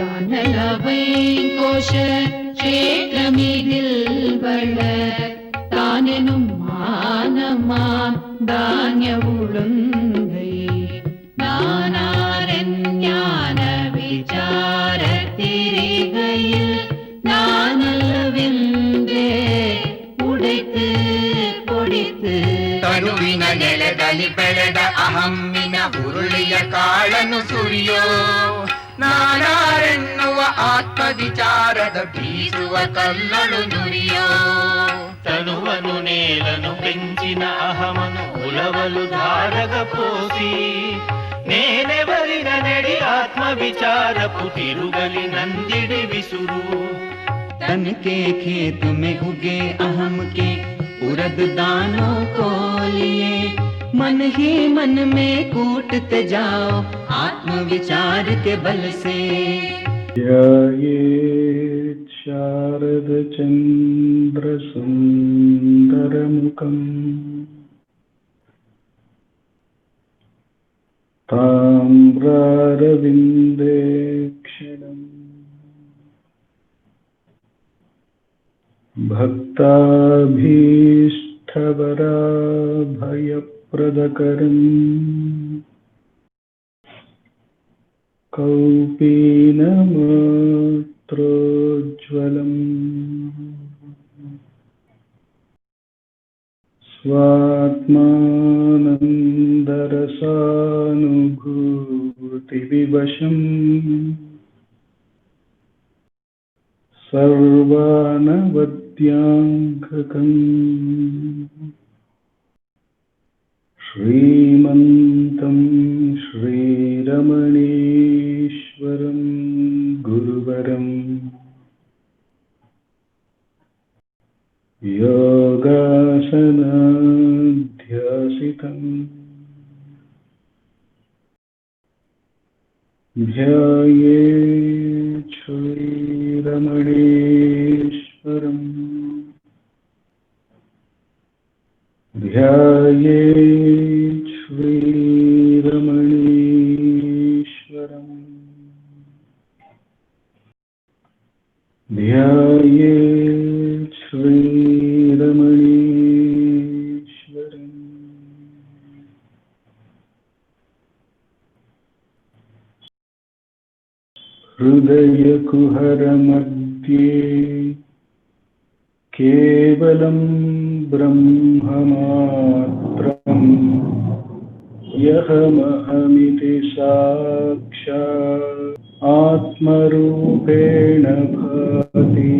தானலவைங்கோஷ க்ஷேத்திரமிதில் வளர் தானெனும் மானமாம் தானிய உளுந்தை நானாரன் ஞான விசார திரிகையில் நானல்லவென்றே உடைத்து பொடித்து ತನುವಿನ ನೆಲದಲ್ಲಿ ಬೆಳೆದ ಅಹಮ್ಮಿನ ಹುರುಳಿಯ ಕಾಳನು ಸುರಿಯೋ ನಾನಾರೆನ್ನುವ ಆತ್ಮವಿಚಾರದ ಬೀಸುವ ಕಲ್ಲಳು ನುರಿಯೋ ತನುವನು ನೇಲನು పెంచిన అహమను ఉలవలు ధారగ పోసి నేనెవరిన నెడి ఆత్మ విచారపు తిరుగలి నందిడి విసురు तन के खेत में उगे अहम के उरद दानों को लिए मन ही मन में कूटते जाओ आत्म विचार के बल से। ध्यायेत् शारद चंद्र सुंदर मुखम ताम्रारविंदेक्षणम् भक्ताभीष्टवराभयप्रदकरम् कौपीनमात्रोज्ज्वलम् स्वात्मानन्दरसानुभूतिविवशम् सर्वानवद्याङ्ककम् श्रीमन्तं श्रीरमणीश्वरं गुरुवरम् योगासनाध्यासितम् ध्यायेत् श्रीरमणीश्वरम् ध्यायेत् श्रीरमणीश्वरम् ध्यायेत् श्रीरमणीश्वरम् हृदयकुहरमध्ये केवलं ब्रह्ममात्रम् यहमहमिति साक्षात् आत्मरूपेण भाति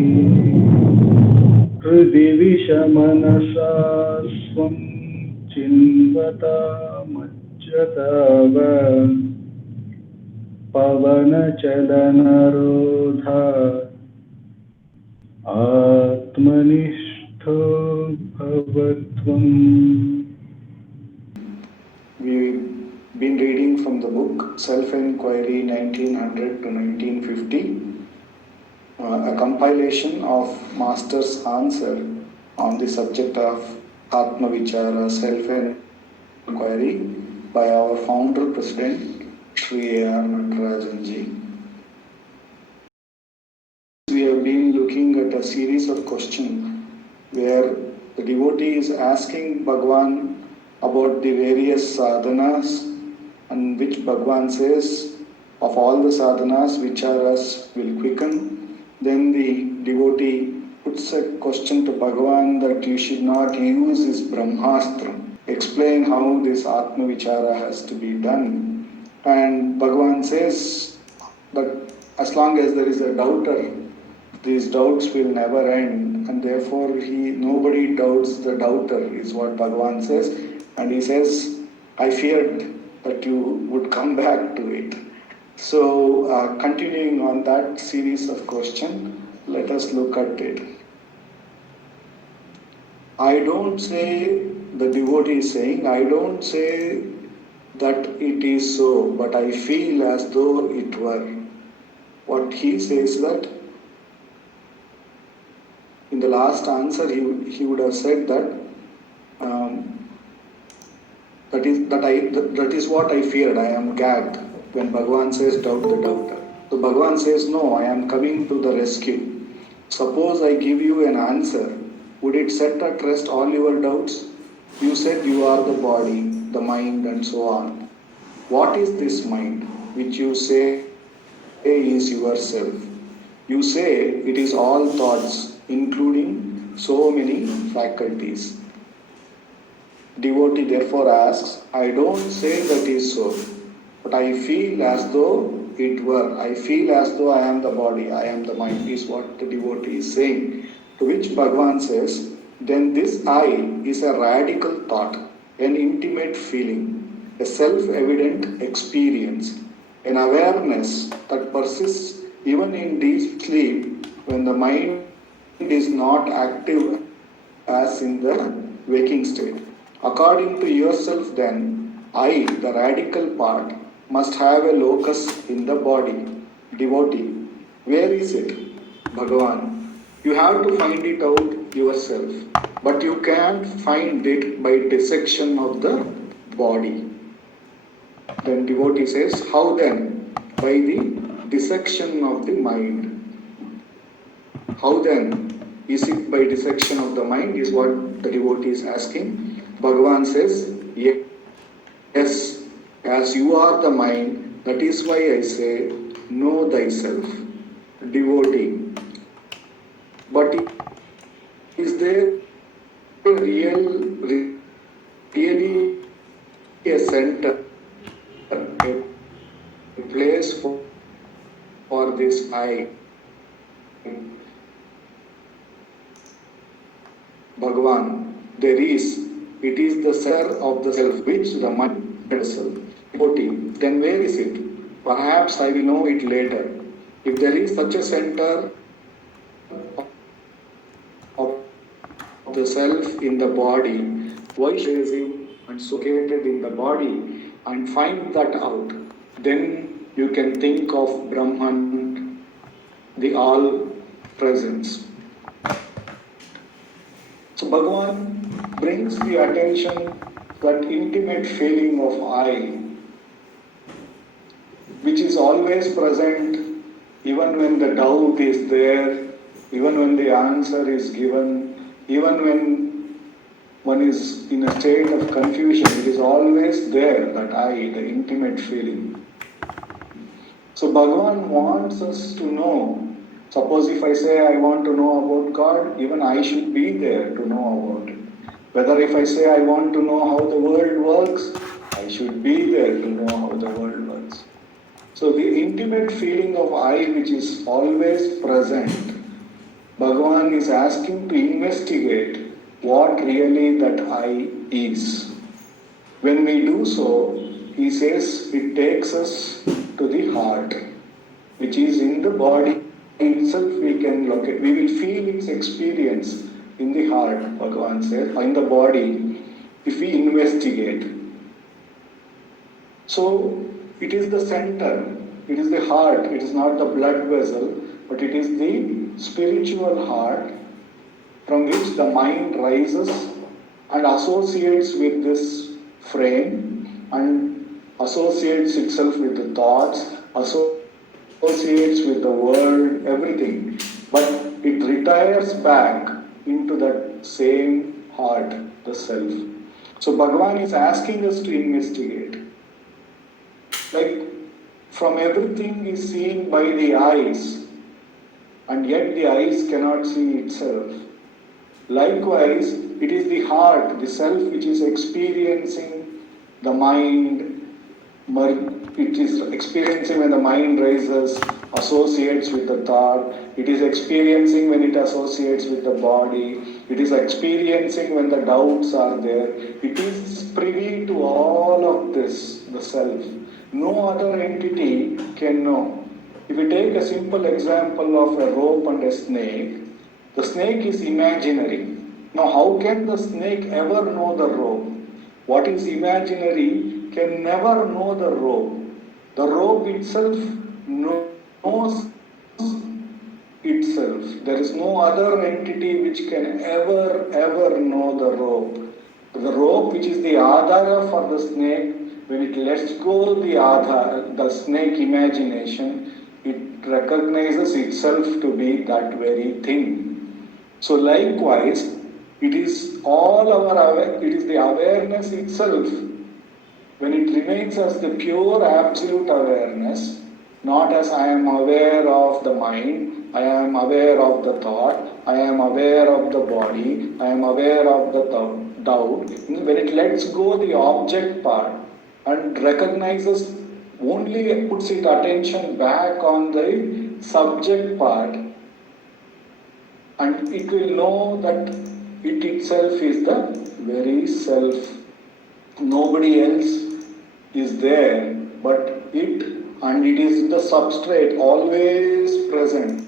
हृदि विषमनसा स्वं चिन्वतामच्युतावत् पवनचलनरोधा आत्मनिष्ठो भवत्वम्। We've been reading from the book Self-Enquiry 1900 to 1950, a compilation of Master's answer on the subject of Atma Vichara, self-enquiry, by our founder, President Sri A.R. Natarajanji. We have been looking at a series of questions where the devotee is asking Bhagwan about the various sadhanas, and which Bhagwan says, of all the sadhanas, vicharas will quicken. Then the devotee puts a question to Bhagwan that you should not use this Brahmastram. Explain how this Atma Vichara has to be done. And Bhagwan says that as long as there is a doubter, these doubts will never end, and therefore nobody doubts the doubter, is what Bhagwan says. And he says, I feared that you would come back to it. So continuing on that series of questions, let us look at it. I don't say, the devotee is saying, I don't say that it is so, but I feel as though it were. What he says that, in the last answer he would have said that that is what I feared. I am gagged when Bhagwan says doubt the doubter. So Bhagavan says, no, I am coming to the rescue. Suppose I give you an answer, would it set at rest all your doubts? You said you are the body, the mind, and so on. What is this mind which you say is yourself? You say it is all thoughts, including so many faculties. Devotee therefore asks, I don't say that is so, but I feel as though it were. I feel as though I am the body, I am the mind, is what the devotee is saying. To which Bhagavan says, then this I is a radical thought, an intimate feeling, a self-evident experience, an awareness that persists even in deep sleep when the mind is not active as in the waking state. According to yourself then, I, the radical part, must have a locus in the body. Devotee, where is it? Bhagavan, you have to find it out yourself, but you can't find it by dissection of the body. Then devotee says, how then? By the dissection of the mind. How then is it by dissection of the mind is what the devotee is asking. Bhagavan says, yes, as you are the mind, that is why I say, know thyself. Devotee. But is there really a center, a place for this I? Bhagavan, there is. It is the center of the self, which the mind itself. Devotee, then where is it? Perhaps I will know it later. If there is such a center of the self in the body, why is it and located in the body, and find that out? Then you can think of Brahman, the all-presence. So Bhagavan brings the attention that intimate feeling of I, which is always present even when the doubt is there, even when the answer is given, even when one is in a state of confusion, it is always there, that I, the intimate feeling. So Bhagavan wants us to know. Suppose if I say I want to know about God, even I should be there to know about it. Whether if I say I want to know how the world works, I should be there to know how the world works. So the intimate feeling of I, which is always present, Bhagavan is asking to investigate what really that I is. When we do so, he says it takes us to the heart, which is in the body itself. We can locate, we will feel its experience in the heart, Bhagavan says, in the body, if we investigate. So it is the center, it is the heart, it is not the blood vessel, but it is the spiritual heart from which the mind rises and associates with this frame and associates itself with the thoughts, associates with the world, everything. But it retires back into that same heart, the self. So Bhagavan is asking us to investigate. Like, from everything is seen by the eyes, and yet the eyes cannot see itself. Likewise, it is the heart, the self, which is experiencing the mind. It is experiencing when the mind rises, associates with the thought. It is experiencing when it associates with the body. It is experiencing when the doubts are there. It is privy to all of this, the self. No other entity can know. If we take a simple example of a rope and a snake, the snake is imaginary. Now, how can the snake ever know the rope? What is imaginary can never know the rope. The rope itself knows itself. There is no other entity which can ever know the rope. The rope, which is the adhara for the snake, when it lets go the snake imagination, it recognizes itself to be that very thing. So likewise, it is it is the awareness itself. When it remains as the pure absolute awareness, not as I am aware of the mind, I am aware of the thought, I am aware of the body, I am aware of the doubt. When it lets go the object part and recognizes, only puts its attention back on the subject part, and it will know that it itself is the very self. Nobody else is there but it, and it is the substrate always present.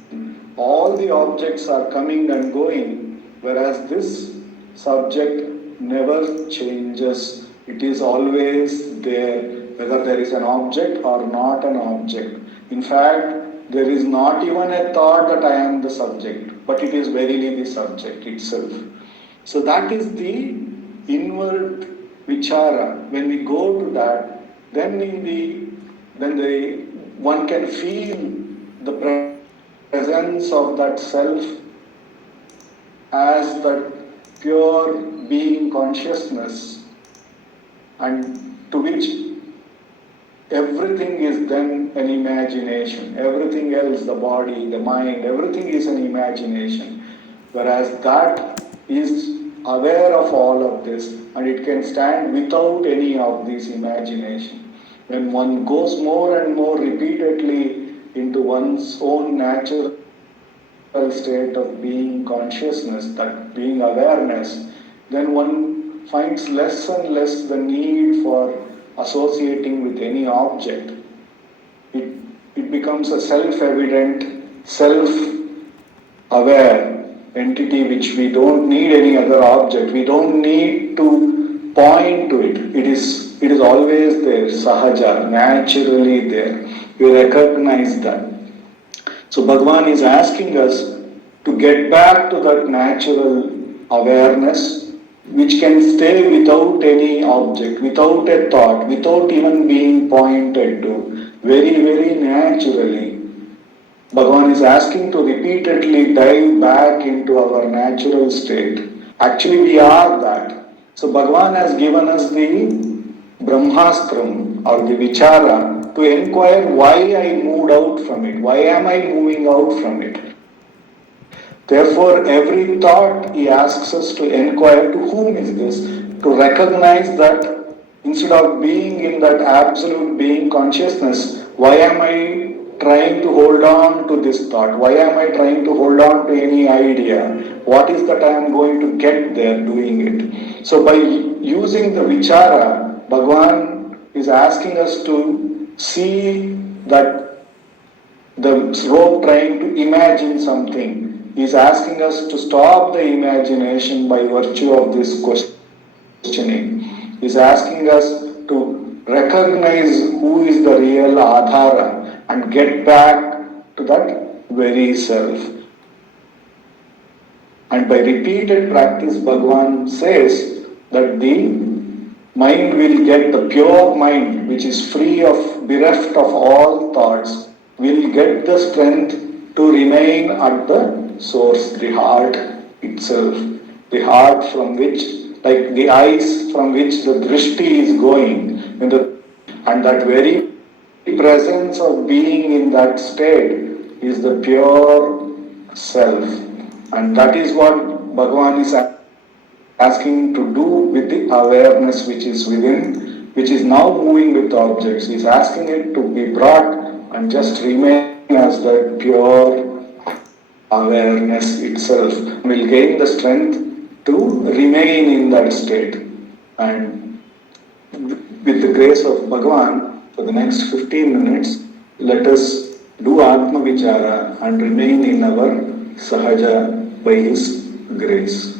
All the objects are coming and going, whereas this subject never changes. It is always there, whether there is an object or not an object. In fact, there is not even a thought that I am the subject, but it is verily the subject itself. So that is the inward vichara. When we go to that, then one can feel the presence of that self as that pure being consciousness, and to which everything is then an imagination. Everything else, the body, the mind, everything is an imagination. Whereas that is aware of all of this, and it can stand without any of these imagination. When one goes more and more repeatedly into one's own natural state of being consciousness, that being awareness, then one finds less and less the need for associating with any object. It becomes a self-evident, self-aware entity which we don't need any other object. We don't need to point to it. It is always there, sahaja, naturally there. We recognize that. So Bhagavan is asking us to get back to that natural awareness which can stay without any object, without a thought, without even being pointed to, very, very naturally. Bhagavan is asking to repeatedly dive back into our natural state. Actually, we are that. So Bhagavan has given us the Brahmastram or the Vichara to inquire why I moved out from it. Why am I moving out from it? Therefore, every thought he asks us to inquire, to whom is this? To recognize that instead of being in that absolute being consciousness, why am I trying to hold on to this thought? Why am I trying to hold on to any idea? What is that I am going to get there doing it? So by using the Vichara, Bhagavan is asking us to see that the rope trying to imagine something. He is asking us to stop the imagination by virtue of this questioning. He is asking us to recognize who is the real Adhara and get back to that very self. And by repeated practice, Bhagavan says that the mind will get, the pure mind which is free of, bereft of all thoughts, will get the strength to remain at the source, the heart itself. The heart from which, like the eyes from which the drishti is going, and that very presence of being in that state is the pure self. And that is what Bhagavan is asking to do with the awareness which is within, which is now moving with objects. He is asking it to be brought and just remain as that pure awareness itself. Will gain the strength to remain in that state. And with the grace of Bhagavan, for the next 15 minutes, let us do Atma Vichara and remain in our Sahaja by His grace.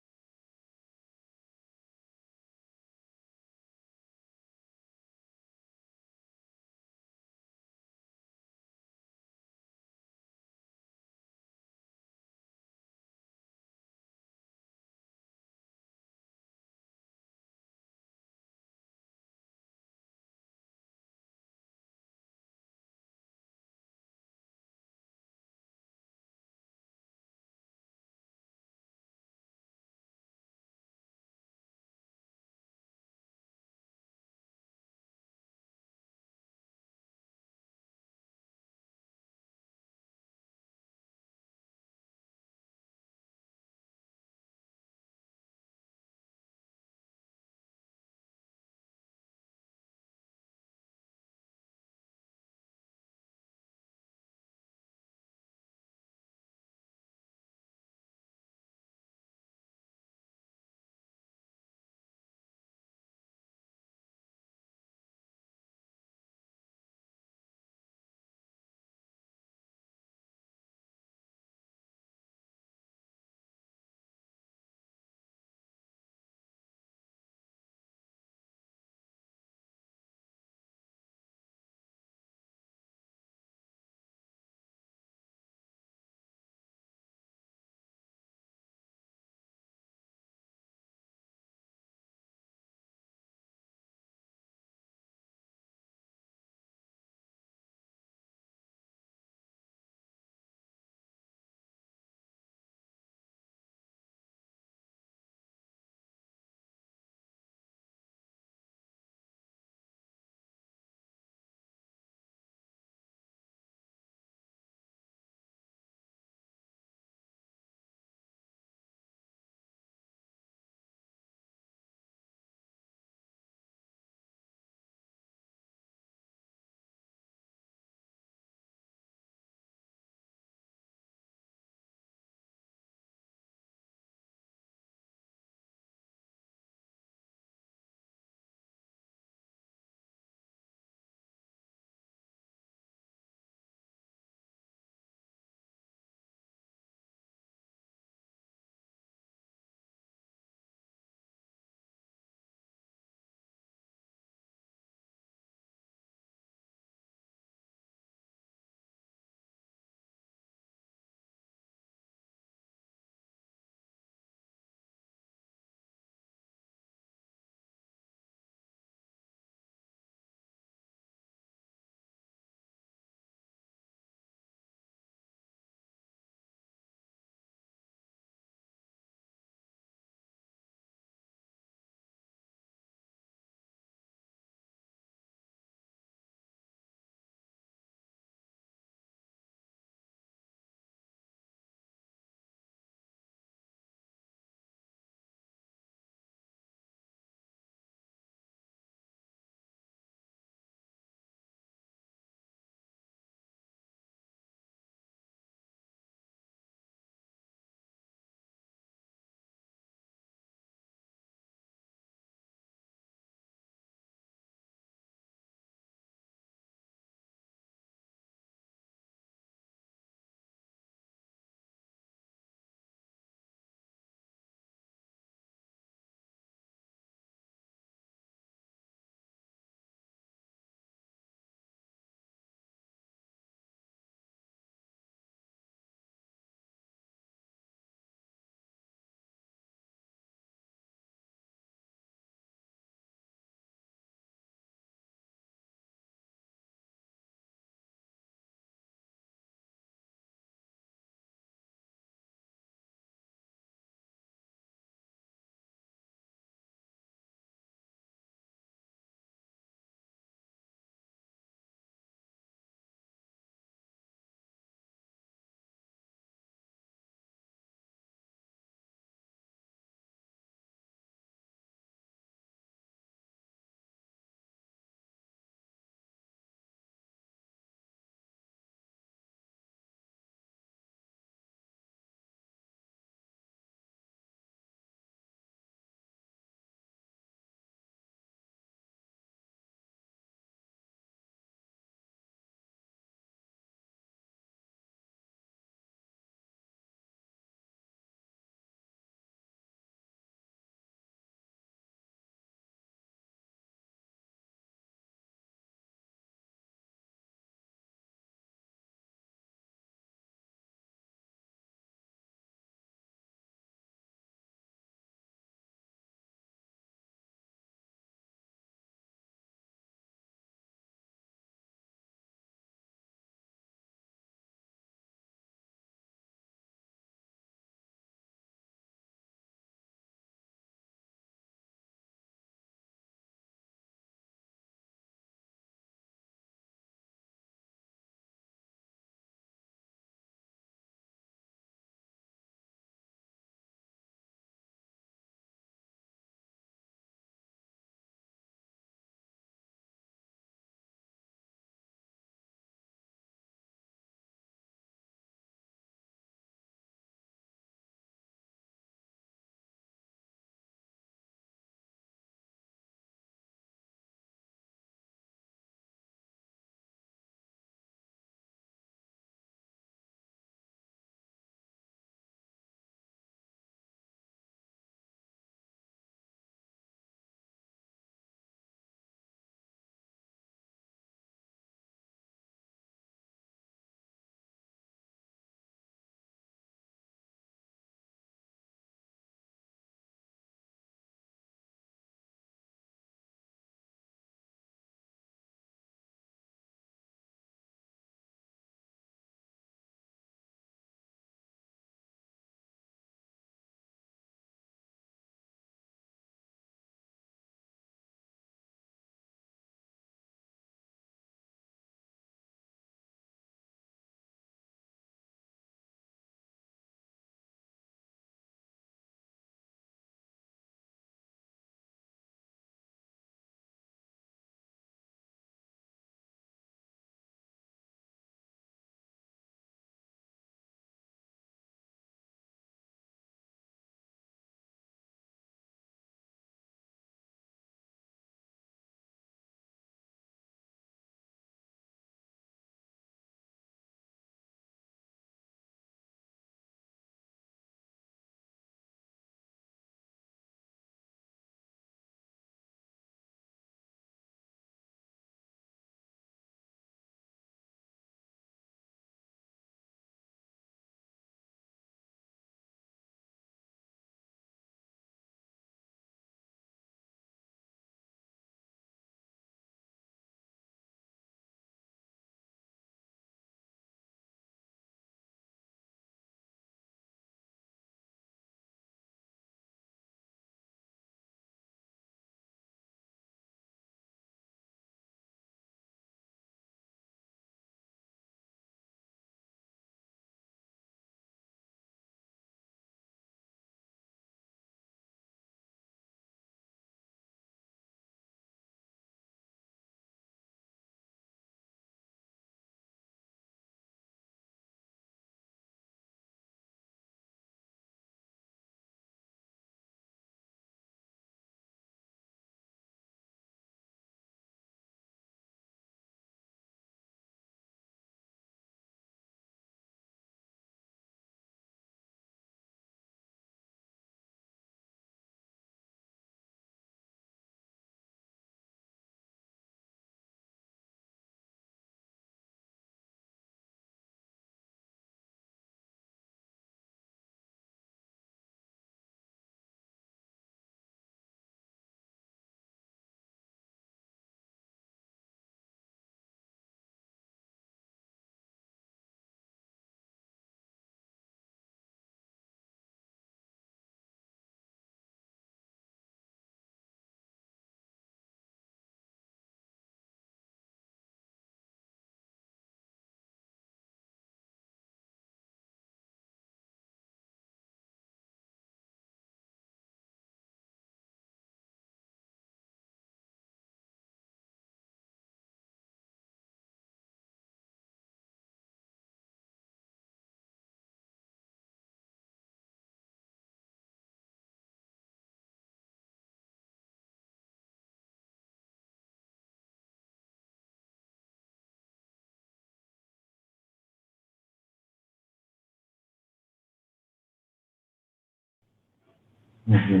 Bhagavati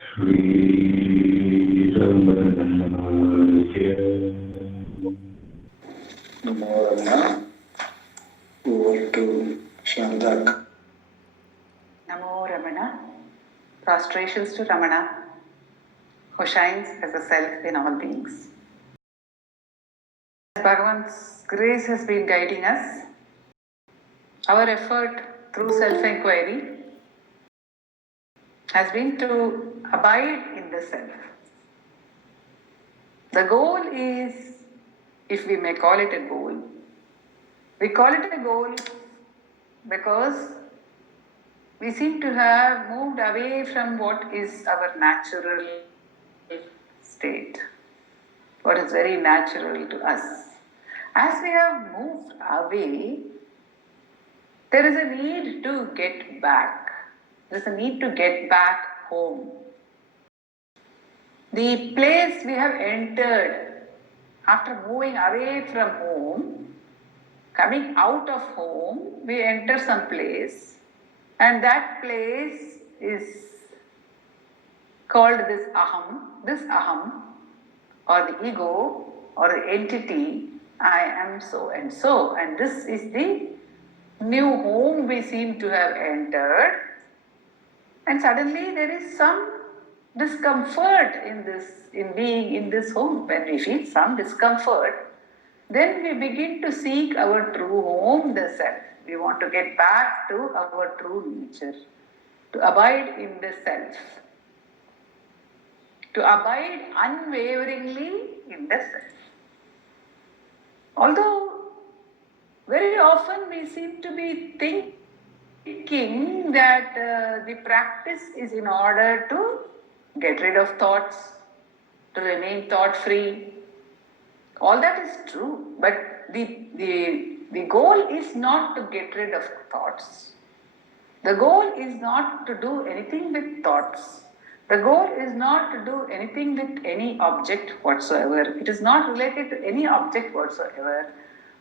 Sri Ramana Namo Ramana. Over to Sharada. Namo Ramana. Prostrations to Ramana, who shines as a self in all beings. Bhagavan's grace has been guiding us. Our effort through self-inquiry has been to abide in the self. The goal is, if we may call it a goal, we call it a goal because we seem to have moved away from what is our natural state, what is very natural to us. As we have moved away, there is a need to get back. There is a need to get back home. The place we have entered after moving away from home, coming out of home, we enter some place, and that place is called this aham, or the ego, or the entity, I am so and so, and this is the new home we seem to have entered, and suddenly there is some discomfort in being in this home. When we feel some discomfort, then we begin to seek our true home, the self. We want to get back to our true nature, to abide in the self, to abide unwaveringly in the self. Although very often we seem to be thinking that the practice is in order to get rid of thoughts, to remain thought-free. All that is true, but the goal is not to get rid of thoughts. The goal is not to do anything with thoughts. The goal is not to do anything with any object whatsoever. It is not related to any object whatsoever,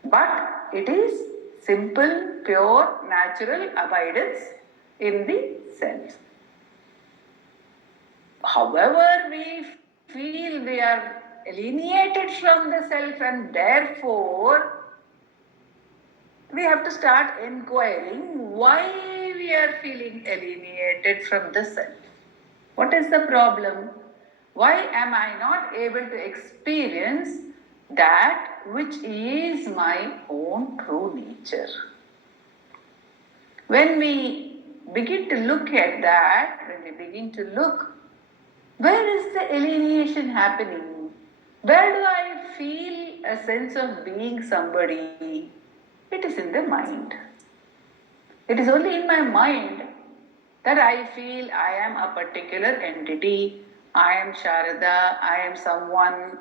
but it is simple, pure, natural abidance in the self. However, we feel we are alienated from the self, and therefore we have to start inquiring why we are feeling alienated from the self. What is the problem? Why am I not able to experience that which is my own true nature? When we begin to look at that, when we begin to look, where is the alienation happening? Where do I feel a sense of being somebody? It is in the mind. It is only in my mind that I feel I am a particular entity. I am Sarada, I am someone.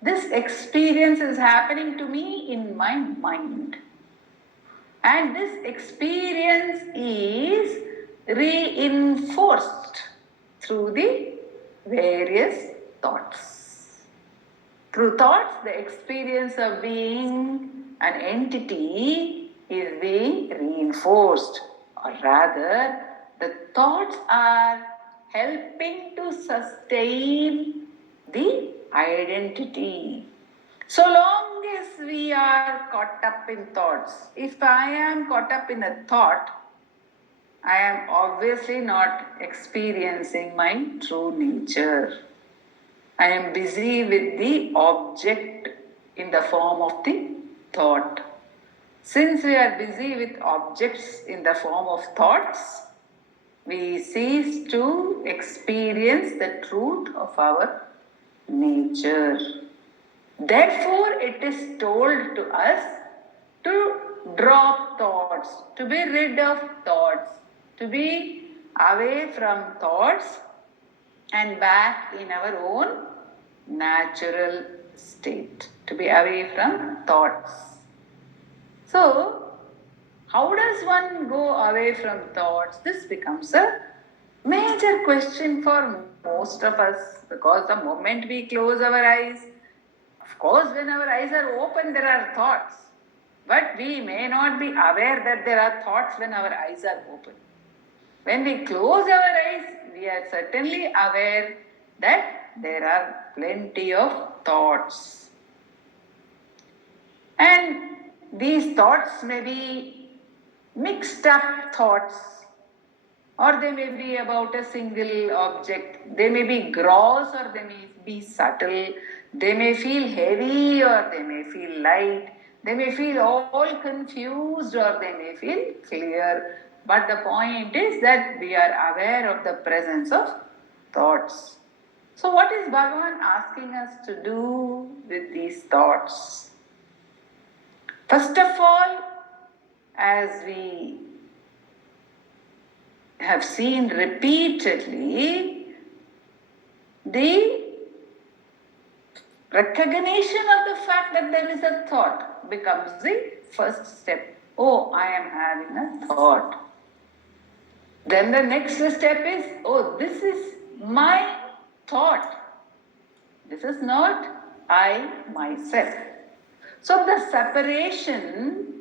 This experience is happening to me in my mind. And this experience is reinforced through the various thoughts. Through thoughts, the experience of being an entity is being reinforced, or rather, the thoughts are helping to sustain the identity. So long as we are caught up in thoughts, if I am caught up in a thought, I am obviously not experiencing my true nature. I am busy with the object in the form of the thought. Since we are busy with objects in the form of thoughts, we cease to experience the truth of our nature. Therefore, it is told to us to drop thoughts, to be rid of thoughts, to be away from thoughts and back in our own natural state, to be away from thoughts. So, How does one go away from thoughts? This becomes a major question for most of us, because the moment we close our eyes, of course, when our eyes are open, there are thoughts. But we may not be aware that there are thoughts when our eyes are open. When we close our eyes, we are certainly aware that there are plenty of thoughts. And these thoughts may be mixed up thoughts, or they may be about a single object. They may be gross or they may be subtle. They may feel heavy or they may feel light. They may feel all confused or they may feel clear. But the point is that we are aware of the presence of thoughts. So what is Bhagavan asking us to do with these thoughts? First of all, as we have seen repeatedly, the recognition of the fact that there is a thought becomes the first step. Oh, I am having a thought. Then the next step is, oh, this is my thought. This is not I myself. So the separation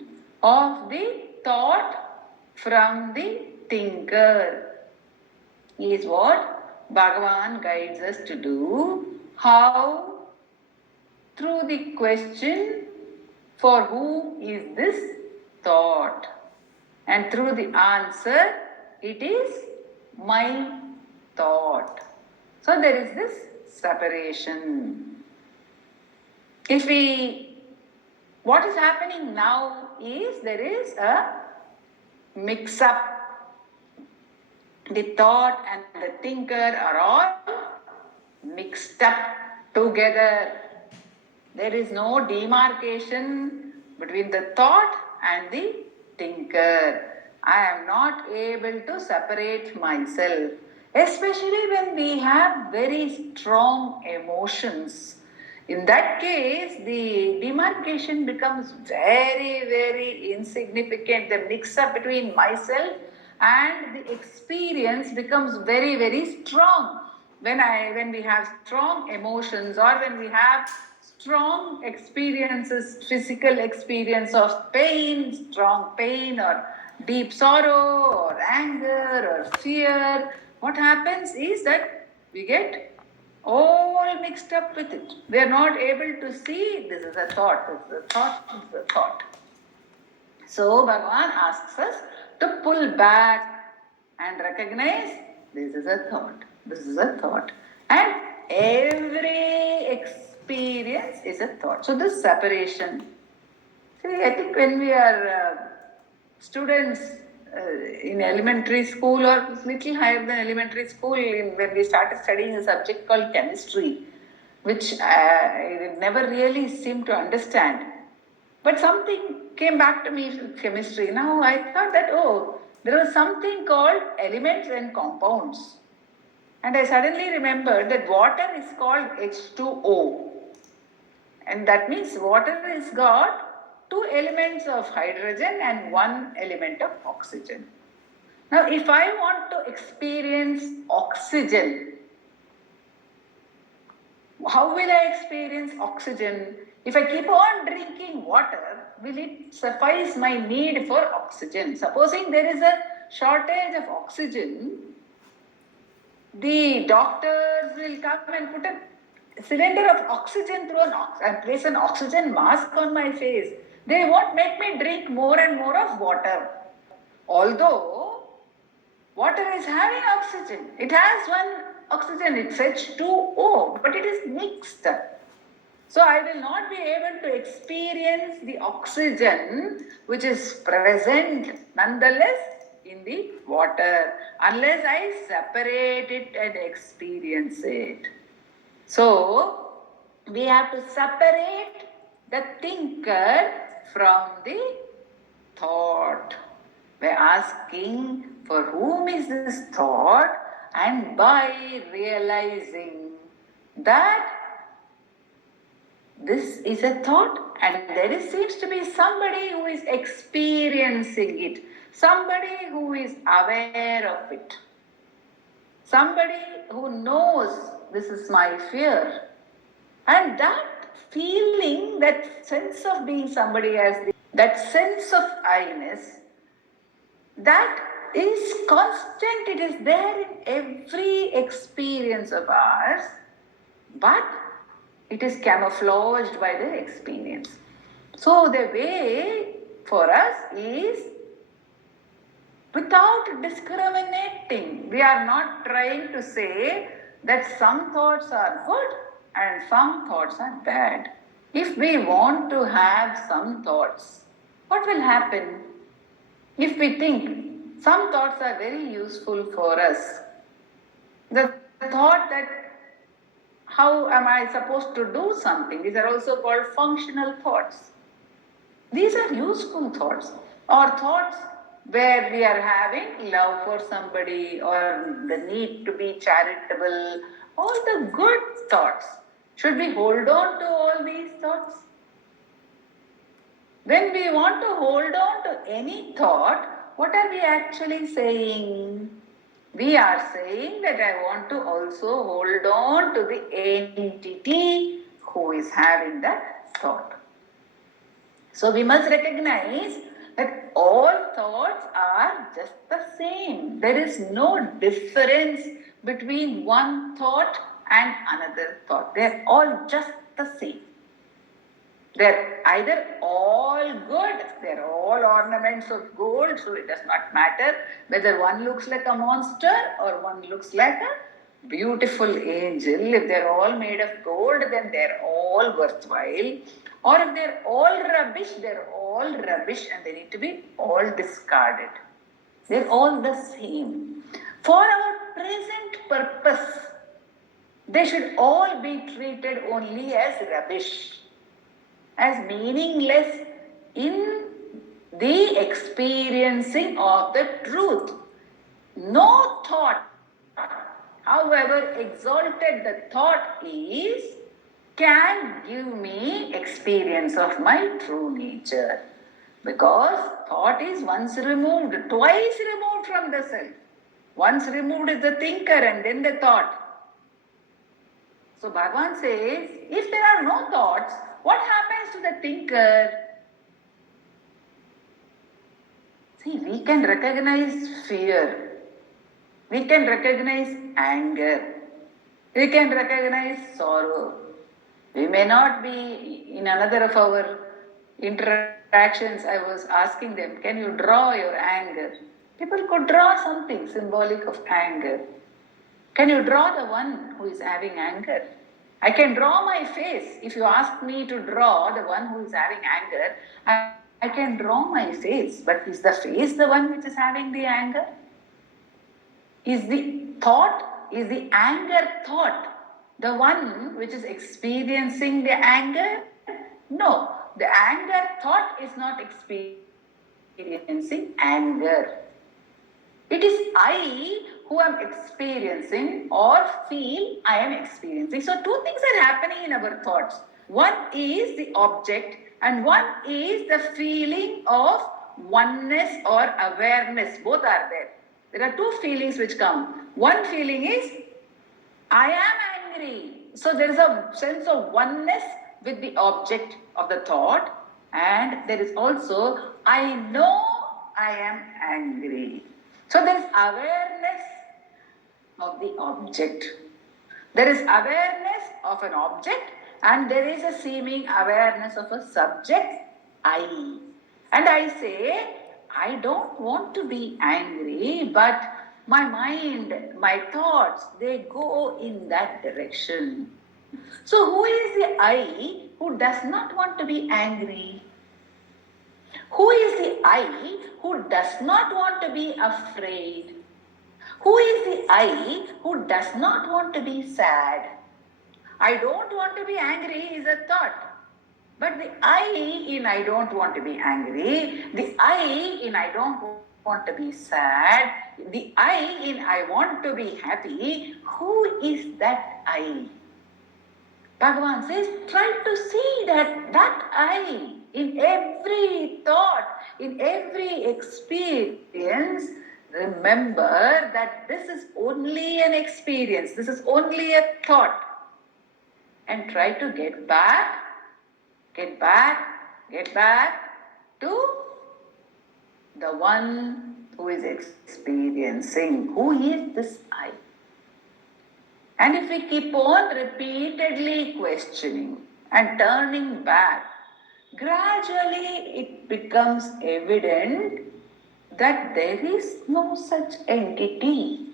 of the thought from the thinker is what Bhagavan guides us to do. How? Through the question, for whom is this thought? And through the answer, it is my thought. So there is this separation. What is happening now is there is a mix-up. The thought and the thinker are all mixed up together. There is no demarcation between the thought and the thinker. I am not able to separate myself, especially when we have very strong emotions. In that case, the demarcation becomes very, very insignificant. The mix-up between myself and the experience becomes very, very strong. When we have strong emotions, or when we have strong experiences, physical experience of pain, strong pain or deep sorrow or anger or fear, what happens is that we get all mixed up with it. We are not able to see this is a thought, this is a thought, this is a thought. So Bhagavan asks us to pull back and recognize this is a thought, this is a thought. And every experience is a thought. So this separation. See, I think when we are students in elementary school or little higher than elementary school, when we started studying a subject called chemistry, which I never really seemed to understand. But something came back to me with chemistry. Now I thought that, there was something called elements and compounds. And I suddenly remembered that water is called H2O. And that means water has got 2 elements of hydrogen and 1 element of oxygen. Now, if I want to experience oxygen, how will I experience oxygen? If I keep on drinking water, will it suffice my need for oxygen? Supposing there is a shortage of oxygen, the doctors will come and put a cylinder of oxygen through and place an oxygen mask on my face. They won't make me drink more and more of water. Although water is having oxygen. It has 1 oxygen, it's H2O, but it is mixed. So I will not be able to experience the oxygen which is present nonetheless in the water unless I separate it and experience it. So we have to separate the thinker from the thought by asking for whom is this thought, and by realizing that this is a thought, and there seems to be somebody who is experiencing it, somebody who is aware of it, somebody who knows this is my fear. And that feeling, that sense of being somebody that sense of I-ness, that is constant, it is there in every experience of ours, but it is camouflaged by the experience. So the way for us is without discriminating. We are not trying to say that some thoughts are good and some thoughts are bad. If we want to have some thoughts, what will happen? If we think some thoughts are very useful for us, the thought that how am I supposed to do something, these are also called functional thoughts. These are useful thoughts, or thoughts where we are having love for somebody or the need to be charitable, all the good thoughts. Should we hold on to all these thoughts? When we want to hold on to any thought, what are we actually saying? We are saying that I want to also hold on to the entity who is having that thought. So we must recognize that all thoughts are just the same. There is no difference between one thought and another thought. They are all just the same. They're either all good, they're all ornaments of gold, so it does not matter whether one looks like a monster or one looks like a beautiful angel. If they're all made of gold, then they're all worthwhile. Or if they're all rubbish, they're all rubbish and they need to be all discarded. They're all the same. For our present purpose, they should all be treated only as rubbish, as meaningless in the experiencing of the truth. No thought, however exalted the thought is, can give me experience of my true nature. Because thought is once removed, twice removed from the self. Once removed is the thinker and then the thought. So Bhagavan says, if there are no thoughts, what happens to the thinker? See, we can recognize fear. We can recognize anger. We can recognize sorrow. We may not be, in another of our interactions, I was asking them, can you draw your anger? People could draw something symbolic of anger. Can you draw the one who is having anger? I can draw my face. If you ask me to draw the one who is having anger, I can draw my face. But is the face the one which is having the anger? Is the thought, is the anger thought the one which is experiencing the anger? No, the anger thought is not experiencing anger. It is I who am experiencing or feel I am experiencing. So two things are happening in our thoughts. One is the object and one is the feeling of oneness or awareness. Both are there. There are two feelings which come. One feeling is I am angry. So there is a sense of oneness with the object of the thought, and there is also I know I am angry. So there is awareness of the object. There is awareness of an object and there is a seeming awareness of a subject, I. And I say, I don't want to be angry, but my mind, my thoughts, they go in that direction. So who is the I who does not want to be angry? Who is the I who does not want to be afraid? Who is the I who does not want to be sad? I don't want to be angry is a thought. But the I in I don't want to be angry, the I in I don't want to be sad, the I in I want to be happy, who is that I? Bhagavan says, try to see that I in every thought, in every experience. Remember that this is only an experience, this is only a thought. And try to get back to the one who is experiencing. Who is this I? And if we keep on repeatedly questioning and turning back, gradually it becomes evident that there is no such entity.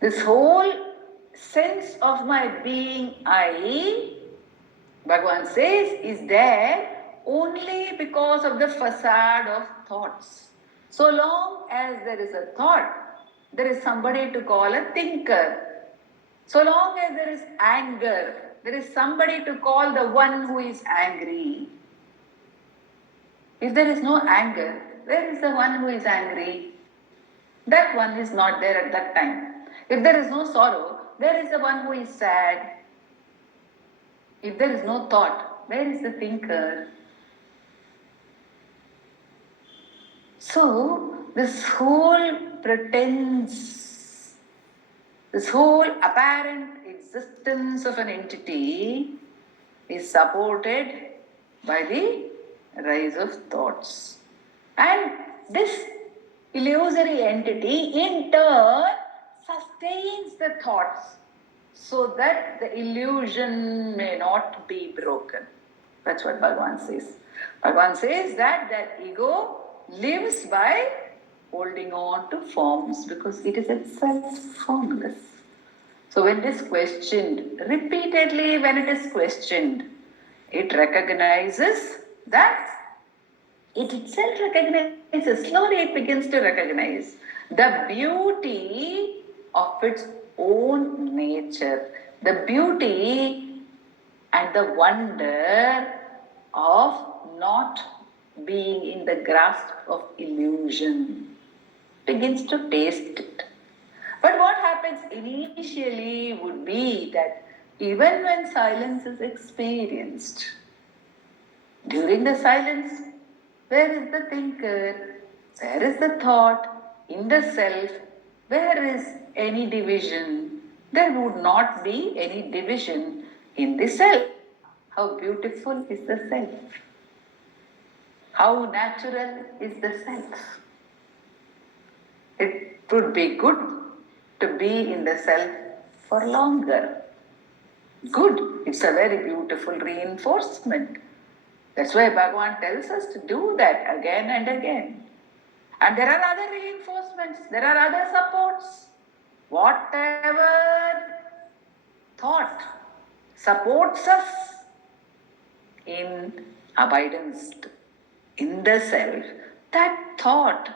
This whole sense of my being I, Bhagavan says, is there only because of the facade of thoughts. So long as there is a thought, there is somebody to call a thinker. So long as there is anger, there is somebody to call the one who is angry. If there is no anger, where is the one who is angry? That one is not there at that time. If there is no sorrow, where is the one who is sad? If there is no thought, where is the thinker? So, this whole pretense, this whole apparent existence of an entity is supported by the rise of thoughts. And this illusory entity in turn sustains the thoughts so that the illusion may not be broken. That's what Bhagavan says. Bhagavan says that the ego lives by holding on to forms because it is itself formless. So when it is questioned, repeatedly when it is questioned, it recognizes that it itself recognizes, slowly it begins to recognize the beauty of its own nature, the beauty and the wonder of not being in the grasp of illusion, begins to taste it. But what happens initially would be that even when silence is experienced, during the silence, where is the thinker? Where is the thought? In the self, where is any division? There would not be any division in the self. How beautiful is the self? How natural is the self? It would be good to be in the self for longer. Good, it's a very beautiful reinforcement. That's why Bhagavan tells us to do that again and again. And there are other reinforcements, there are other supports. Whatever thought supports us in abidance in the self, that thought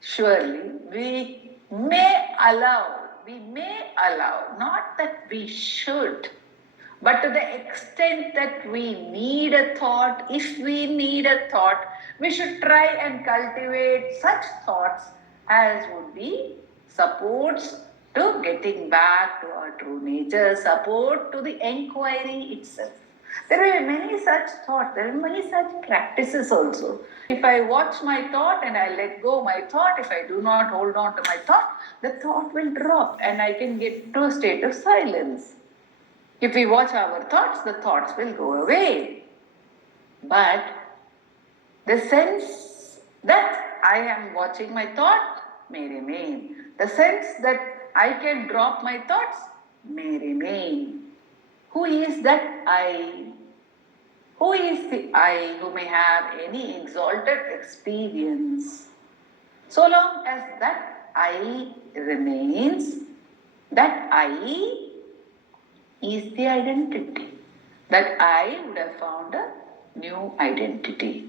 surely we may allow, not that we should, but to the extent that we need a thought, if we need a thought, we should try and cultivate such thoughts as would be supports to getting back to our true nature, support to the enquiry itself. There are many such thoughts, there are many such practices also. If I watch my thought and I let go my thought, if I do not hold on to my thought, the thought will drop and I can get to a state of silence. If we watch our thoughts, the thoughts will go away. But the sense that I am watching my thought may remain. The sense that I can drop my thoughts may remain. Who is that I? Who is the I who may have any exalted experience? So long as that I remains, that I is the identity. That I would have found a new identity.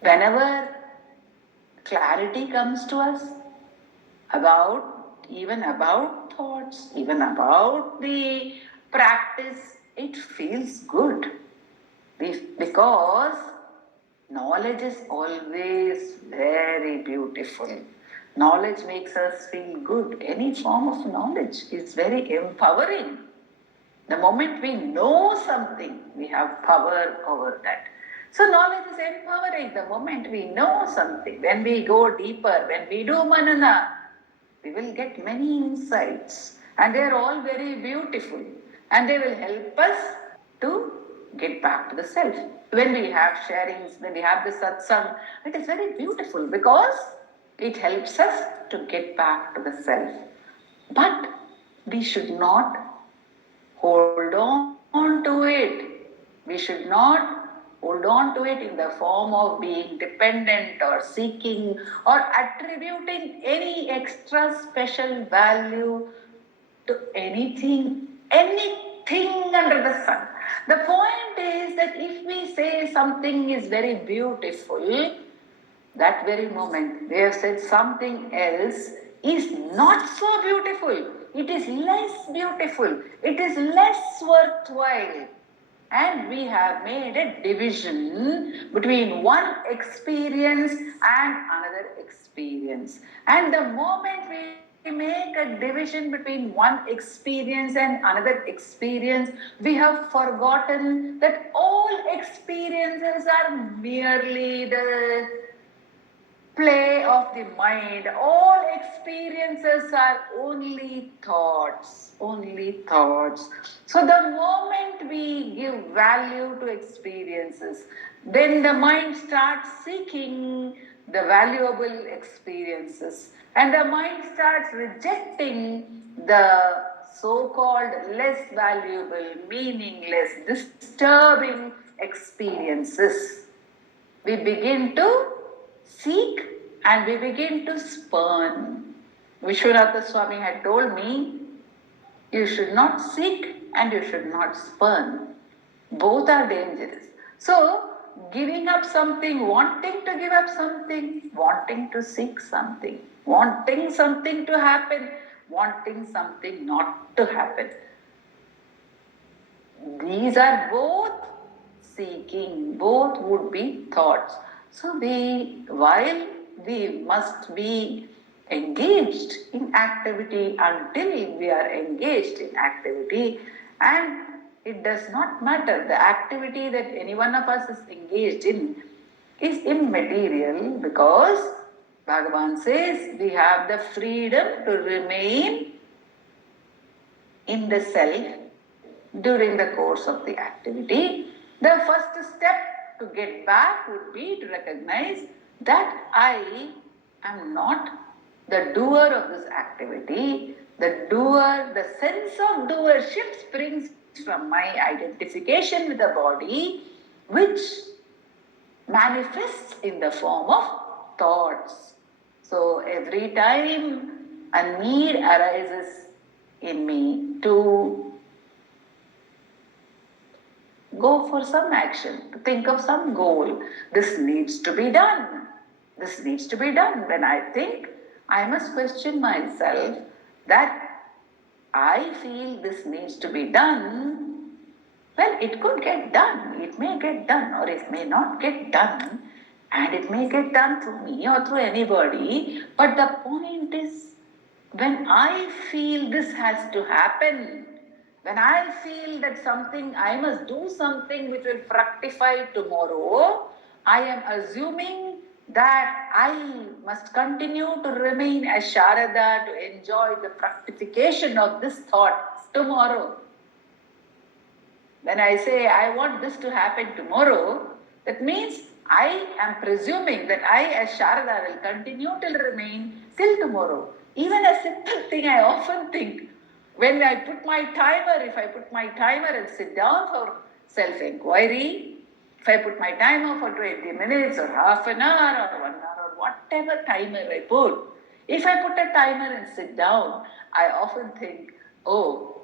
Whenever clarity comes to us even about thoughts, even about the practice, it feels good. Because knowledge is always very beautiful. Knowledge makes us feel good. Any form of knowledge is very empowering. The moment we know something, we have power over that. So knowledge is empowering. The moment we know something, when we go deeper, when we do manana, we will get many insights. And they are all very beautiful. And they will help us to get back to the self. When we have sharings, when we have the satsang, it is very beautiful because it helps us to get back to the self. But we should not hold on to it. We should not hold on to it in the form of being dependent or seeking or attributing any extra special value to anything under the sun. The point is that if we say something is very beautiful, that very moment they have said something else is not so beautiful. It is less beautiful. It is less worthwhile. And we have made a division between one experience and another experience. And the moment we make a division between one experience and another experience, we have forgotten that all experiences are merely the play of the mind. All experiences are only thoughts, only thoughts. So the moment we give value to experiences, then the mind starts seeking the valuable experiences, and the mind starts rejecting the so-called less valuable, meaningless, disturbing experiences. We begin to seek and we begin to spurn. Vishwanatha Swami had told me, you should not seek and you should not spurn. Both are dangerous. So, giving up something, wanting to give up something, wanting to seek something, wanting something to happen, wanting something not to happen. These are both seeking, both would be thoughts. So while we must be engaged in activity until we are engaged in activity, and it does not matter, the activity that any one of us is engaged in is immaterial, because Bhagavan says we have the freedom to remain in the self during the course of the activity. The first step to get back would be to recognize that I am not the doer of this activity. The doer, the sense of doership springs from my identification with the body, which manifests in the form of thoughts. So every time a need arises in me to go for some action, to think of some goal, this needs to be done. This needs to be done. When I think, I must question myself that I feel this needs to be done. Well, it could get done. It may get done, or it may not get done. And it may get done through me or through anybody. But the point is, when I feel this has to happen, when I feel that I must do something which will fructify tomorrow, I am assuming that I must continue to remain as Sarada to enjoy the fructification of this thought tomorrow. When I say I want this to happen tomorrow, that means I am presuming that I as Sarada will continue to remain till tomorrow. Even a simple thing I often think, when I put my timer, if I put my timer and sit down for self-inquiry, if I put my timer for 20 minutes or half an hour or 1 hour or whatever timer I put, if I put a timer and sit down, I often think, oh,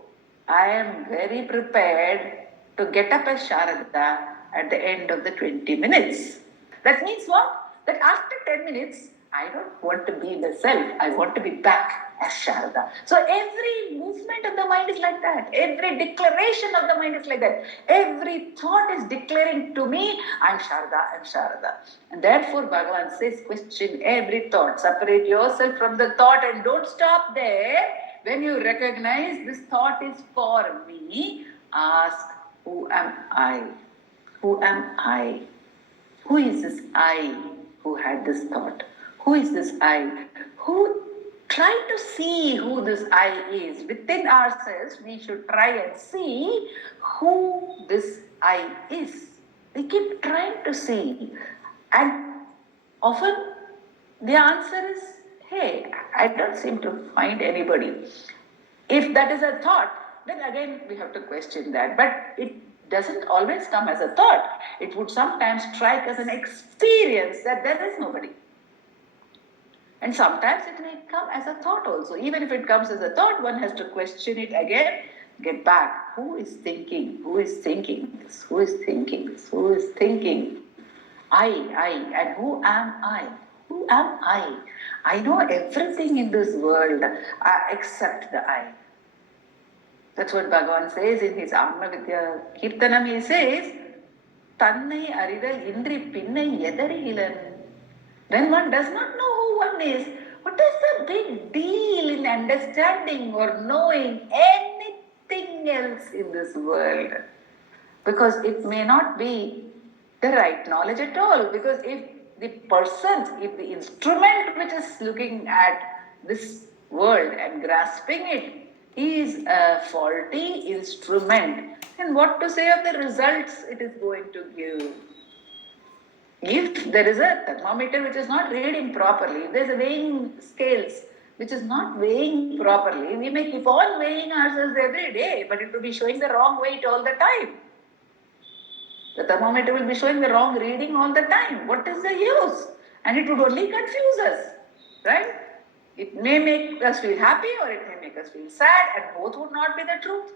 I am very prepared to get up as Sarada at the end of the 20 minutes. That means what? That after 10 minutes, I don't want to be the self. I want to be back as Sarada. So every movement of the mind is like that. Every declaration of the mind is like that. Every thought is declaring to me, I'm Sarada, I'm Sarada. And therefore Bhagavan says, question every thought. Separate yourself from the thought and don't stop there. When you recognize this thought is for me, ask, who am I? Who am I? Who is this I who had this thought? Who is this I? Who try to see who this I is. Within ourselves, we should try and see who this I is. We keep trying to see. And often the answer is, hey, I don't seem to find anybody. If that is a thought, then again we have to question that. But it doesn't always come as a thought. It would sometimes strike as an experience that there is nobody. And sometimes it may come as a thought also. Even if it comes as a thought, one has to question it again, get back. Who is thinking? Who is thinking this? Who is thinking this? Who is thinking? I, and who am I? Who am I? I know everything in this world except the I. That's what Bhagavan says in his Amma Vidya Kirtanam. He says, Tannai aridal indri pinnai yadarihilan. When one does not know who one is, what is the big deal in understanding or knowing anything else in this world? Because it may not be the right knowledge at all. Because if the person, if the instrument which is looking at this world and grasping it is a faulty instrument, then what to say of the results it is going to give? If there is a thermometer which is not reading properly, if there is a weighing scales which is not weighing properly, we may keep on weighing ourselves every day, but it will be showing the wrong weight all the time. The thermometer will be showing the wrong reading all the time. What is the use? And it would only confuse us, right? It may make us feel happy or it may make us feel sad, and both would not be the truth.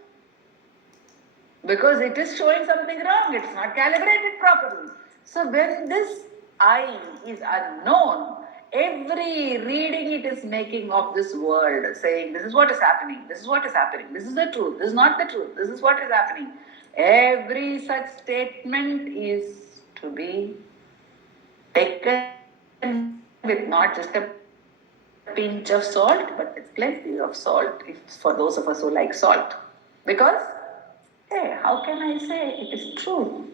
Because it is showing something wrong, it's not calibrated properly. So when this I is unknown, every reading it is making of this world, saying this is what is happening, this is what is happening, this is the truth, this is not the truth, this is what is happening. Every such statement is to be taken with not just a pinch of salt, but with plenty of salt, for those of us who like salt. Because, hey, how can I say it is true?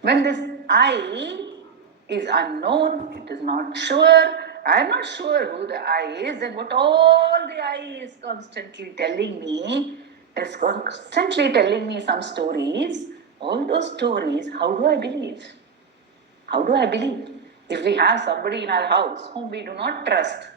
When this I is unknown, it is not sure, I am not sure who the I is, then what all the I is constantly telling me, is constantly telling me some stories. All those stories, how do I believe? How do I believe? If we have somebody in our house whom we do not trust,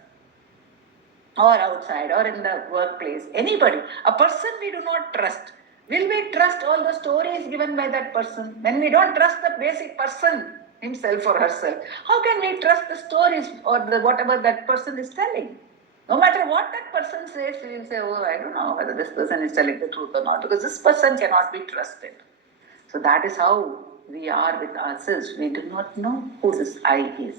or outside, or in the workplace, anybody, a person we do not trust, will we trust all the stories given by that person? When we don't trust the basic person himself or herself, how can we trust the stories or the whatever that person is telling? No matter what that person says, we will say, oh, I don't know whether this person is telling the truth or not, because this person cannot be trusted. So that is how we are with ourselves. We do not know who this I is.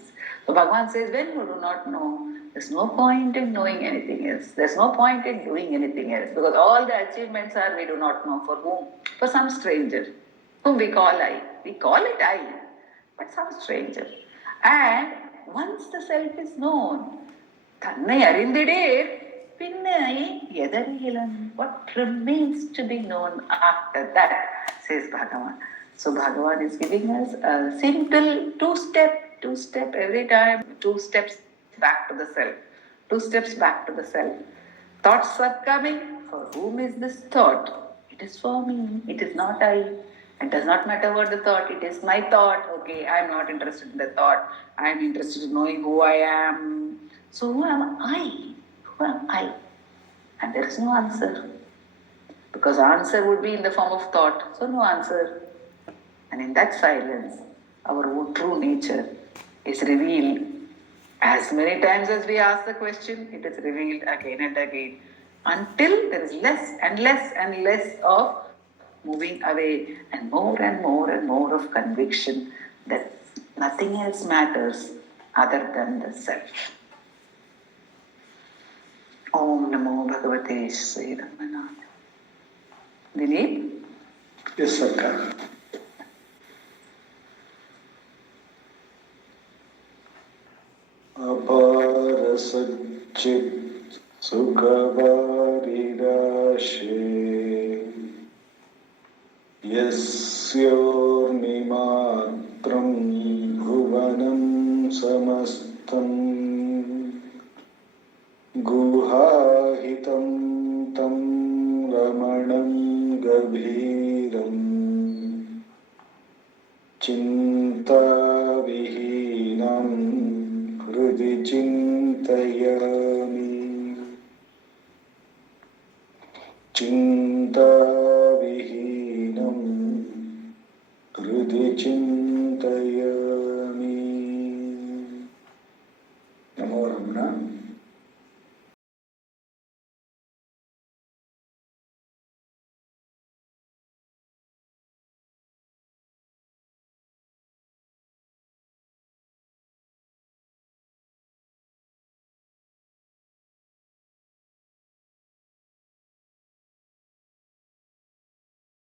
So Bhagavan says, when you do not know, there's no point in knowing anything else. There's no point in doing anything else, because all the achievements are we do not know for whom. For some stranger, whom we call I. We call it I, but some stranger. And once the self is known, Tannai arindidir, pinnai yadarihilan. What remains to be known after that, says Bhagavan. So Bhagavan is giving us a simple two-step every time, 2 steps back to the self. 2 steps back to the self. Thoughts are coming. For whom is this thought? It is for me. It is not I. It does not matter what the thought. It is my thought. Okay, I am not interested in the thought. I am interested in knowing who I am. So who am I? Who am I? And there is no answer. Because answer would be in the form of thought. So no answer. And in that silence, our own true nature is revealed. As many times as we ask the question, it is revealed again and again, until there is less and less and less of moving away, and more and more and more of conviction that nothing else matters other than the self. Om Namo Bhagavate Sri Ramana. Dileep? Yes, Akka. Apara Satchit Sukhavarirashi यस्योर्निमात्रं भुवनं समस्तं गुहाहितं तं रमणं गभीरम् चिन्ताविहीनं हृदि चिन्तयामि चिन्ताविहीनं हृदि चिन्तयामि. नमो रमण.